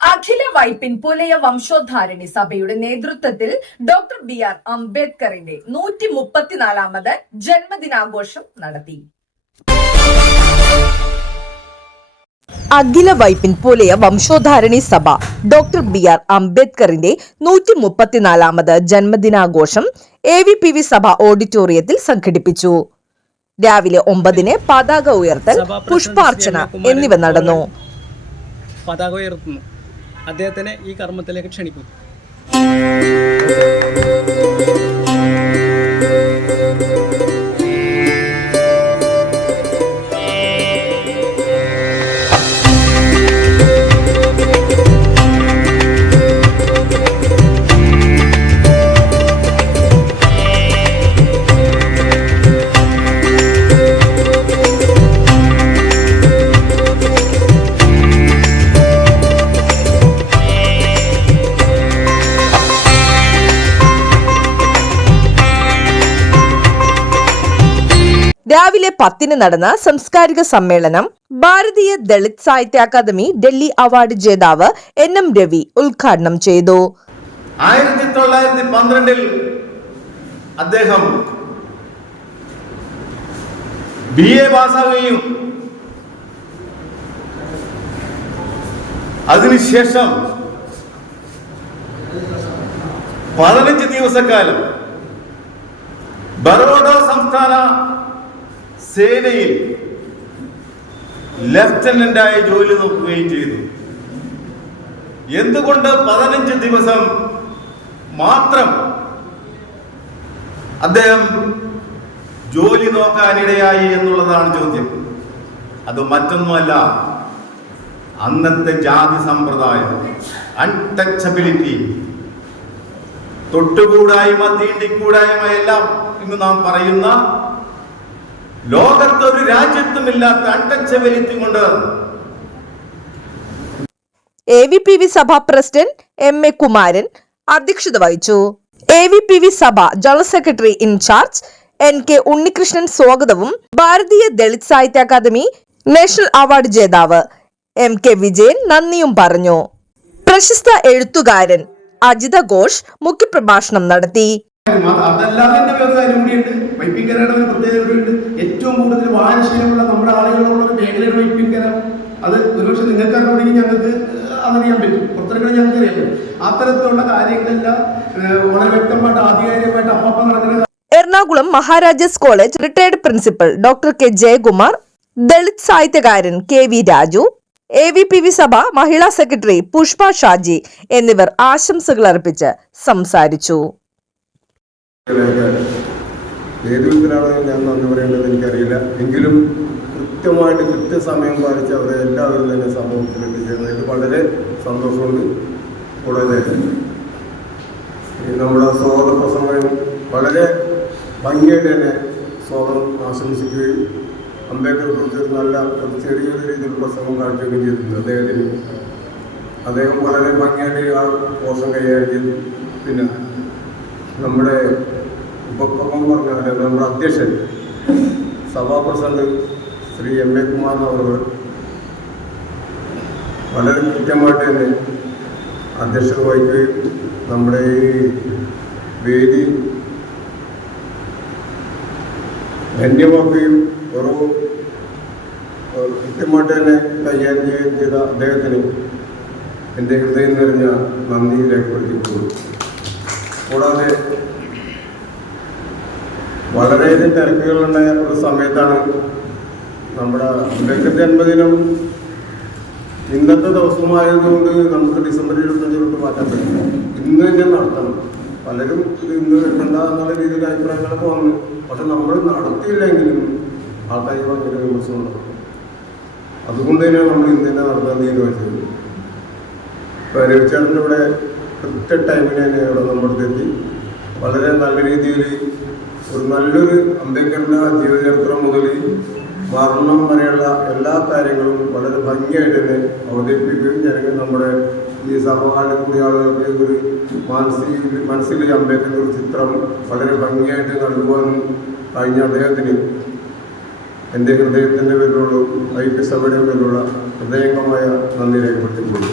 അഖില വൈപ്പിൻ പുലയ വംശോദ്ധാരണി സഭയുടെ നേതൃത്വത്തിൽ doctor BR. അംബേദ്കറിന്റെ 134ാമത് ജന്മദിനാഘോഷം നടത്തി. അഖില വൈപ്പിൻ പുലയ വംശോദ്ധാരണി സഭ ഡോക്ടർ ബി.ആർ. അംബേദ്കറിന്റെ 134ാമത് ജന്മദിനാഘോഷം AVPV സഭ ഓഡിറ്റോറിയത്തിൽ സംഘടിപ്പിച്ചു. രാവിലെ 9-ന് പതാക ഉയർത്തൽ, പുഷ്പാർച്ചന എന്നിവ നടന്നു. പതാക ഉയർത്തുന്നു. അദ്ദേഹത്തിനെ ഈ കർമ്മത്തിലേക്ക് ക്ഷണിക്കുന്നു. രാവിലെ 10-ന് നടന്ന സാംസ്കാരിക സമ്മേളനം ഭാരതീയ ദളിത് സാഹിത്യ അക്കാദമി ഡൽഹി അവാർഡ് ജേതാവ് NM രവി ഉദ്ഘാടനം ചെയ്തു. 1912-ൽ അദ്ദേഹം BA പാസ്സാവുകയും അതിനുശേഷം 15 ദിവസക്കാലം ബറോഡ സംസ്ഥാന സേനയിൽ ലഫ്റ്റനന്റായി ജോലി നോക്കുകയും ചെയ്തു. എന്തുകൊണ്ട് 15 ദിവസം മാത്രം അദ്ദേഹം ജോലി നോക്കാനിടയായി എന്നുള്ളതാണ് ചോദ്യം. അത് മറ്റൊന്നുമല്ല, അന്നത്തെ ജാതി സമ്പ്രദായം, അൺടച്ചബിലിറ്റി, തൊട്ടുകൂടായ്മ, തീണ്ടിക്കൂടായ്മ എല്ലാം ഇന്ന് നാം പറയുന്ന ലോകത്തൊരു രാജ്യത്തുമില്ലാത്ത അൺടച്ചബിലിറ്റി കൊണ്ട് AVPV Sabha president MA Kumaran അധ്യക്ഷത വഹിച്ചു. AVPV Sabha general secretary in charge NK Unnikrishnan സ്വാഗതവും ഭാരതീയ ദളിത് സാഹിത്യ അക്കാദമി നാഷണൽ അവാർഡ് ജേതാവ് MK വിജയൻ നന്ദിയും പറഞ്ഞു. പ്രശസ്ത എഴുത്തുകാരൻ അജിത ഘോഷ് മുഖ്യപ്രഭാഷണം നടത്തി. അതല്ലാതെ തന്നെ വേറെ കാര്യം കൂടിയുണ്ട്. വൈപ്പിൻകരയുടെ ഒരു പ്രത്യേകതയുണ്ട്. ഏറ്റവും കൂടുതൽ വായനശീലമുള്ള നമ്മുടെ ആളുകളുള്ള ഒരു മേഖലയുടെ വൈപ്പിൻകര. അത് ഒരുപക്ഷെ നിങ്ങൾക്ക് അറിയണമെങ്കിൽ ഞങ്ങൾക്ക് അതറിയാൻ പറ്റും, പുറത്തിറങ്ങണം ഞങ്ങൾക്ക് അറിയാൻ പറ്റും. അത്തരത്തിലുള്ള കാര്യങ്ങളെല്ലാം വളരെ വ്യക്തമായിട്ട് ആധികാരികമായിട്ട് അപ്പപ്പ നടക്കുന്ന. Ernakulam Maharaja's college retired principal doctor K Jayakumar, Dalit സാഹിത്യകാരൻ KV രാജു, AVPV സഭ മഹിളാ സെക്രട്ടറി പുഷ്പ ഷാജി എന്നിവർ ആശംസകൾ അർപ്പിച്ച് സംസാരിച്ചു. ഏത് വിധത്തിലാണ് ഞാൻ നന്ദി പറയേണ്ടത് എനിക്കറിയില്ല. എങ്കിലും കൃത്യമായിട്ട് കൃത്യസമയം പാലിച്ച് അവരെ എല്ലാവരും തന്നെ സമൂഹത്തിൽ എത്തിച്ചേർന്നതിൽ വളരെ സന്തോഷമുണ്ട്. കൂടാതെ നമ്മുടെ സ്വാഗത പ്രസംഗം വളരെ ഭംഗിയായിട്ട് തന്നെ സ്വാഗതം ആശംസിക്കുകയും അംബേദ്കറെ കുറിച്ച് നല്ല ചെറിയൊരു രീതിയിൽ പ്രസംഗം കാഴ്ചവെക്കുകയും ചെയ്തിട്ടുണ്ട്. അദ്ദേഹം വളരെ ഭംഗിയായിട്ട് ആ കോശം കൈകാര്യം ചെയ്തു. പിന്നെ നമ്മുടെ ഉപക്രമം പറഞ്ഞാൽ നമ്മുടെ അധ്യക്ഷൻ സഭാ പ്രസിഡന്റ് ശ്രീ MA കുമാരൻ അവർ വളരെ കൃത്യമായിട്ട് തന്നെ അധ്യക്ഷത വഹിക്കുകയും നമ്മുടെ ഈ വേദി ധന്യമാക്കുകയും ഓരോ കൃത്യമായിട്ട് തന്നെ കൈകാര്യം ചെയ്യുകയും ചെയ്ത അദ്ദേഹത്തിന് എൻ്റെ ഹൃദയം നിറഞ്ഞ നന്ദി രേഖപ്പെടുത്തിയിട്ടുണ്ട്. കൂടാതെ വളരെയധികം തിരക്കുകളുണ്ടായ ഒരു സമയത്താണ് നമ്മുടെ അംബേദ്കർ ജന്മദിനം ഇന്നത്തെ ദിവസമായതുകൊണ്ട് നമുക്ക് December 25 മാറ്റാൻ പറ്റില്ല. ഇന്ന് തന്നെ നടത്തണം. പലരും ഇന്ന് വെക്കണ്ട എന്നുള്ള രീതിയിൽ അഭിപ്രായങ്ങളൊക്കെ വന്നു. പക്ഷെ നമ്മൾ നടത്തിയില്ലെങ്കിലും ആൾക്കാർ ഭയങ്കര വിമർശനം ഉണ്ടാവും. അതുകൊണ്ട് തന്നെയാണ് നമ്മൾ ഇന്ന് തന്നെ നടത്താൻ തീരുമാനിച്ചത്. ഇപ്പോൾ രവിചേട്ടൻ്റെ ഇവിടെ കൃത്യ ടൈമിന് തന്നെ ഇവിടെ നമ്മുടെ എത്തി വളരെ നല്ല രീതിയിൽ ഒരു നല്ലൊരു അംബേദ്കറിൻ്റെ ജീവചരിത്രം മുതൽ മരണം വരെയുള്ള എല്ലാ കാര്യങ്ങളും വളരെ ഭംഗിയായിട്ട് തന്നെ അവതരിപ്പിക്കുകയും ജനങ്ങൾ നമ്മുടെ ഈ സമകാലം കൂടിയ ആളുകൾക്ക് ഒരു മനസ്സിൽ അംബേദ്കറിൻ്റെ ഒരു ചിത്രം വളരെ ഭംഗിയായിട്ട് നൽകുവാൻ കഴിഞ്ഞ അദ്ദേഹത്തിന് എൻ്റെ ഹൃദയത്തിൻ്റെ പേരിലുള്ള ഐക്യസഭയുടെ പേരിലുള്ള ഹൃദയംഗമായ നന്ദി രേഖപ്പെടുത്തിയിട്ടുണ്ട്.